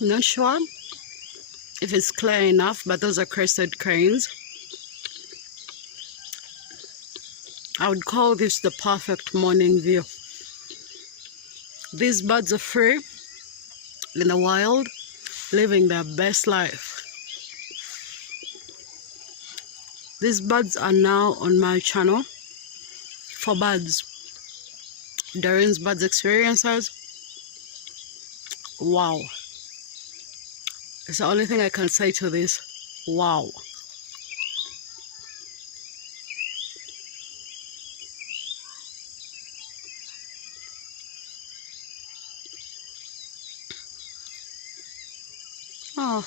Not sure if it's clear enough, but those are crested cranes. I would call this the perfect morning view. These birds are free in the wild, living their best life. These birds are now on my channel for birds. DOREEN'S Birds Experiences. Wow. It's the only thing I can say to this. Wow. Oh.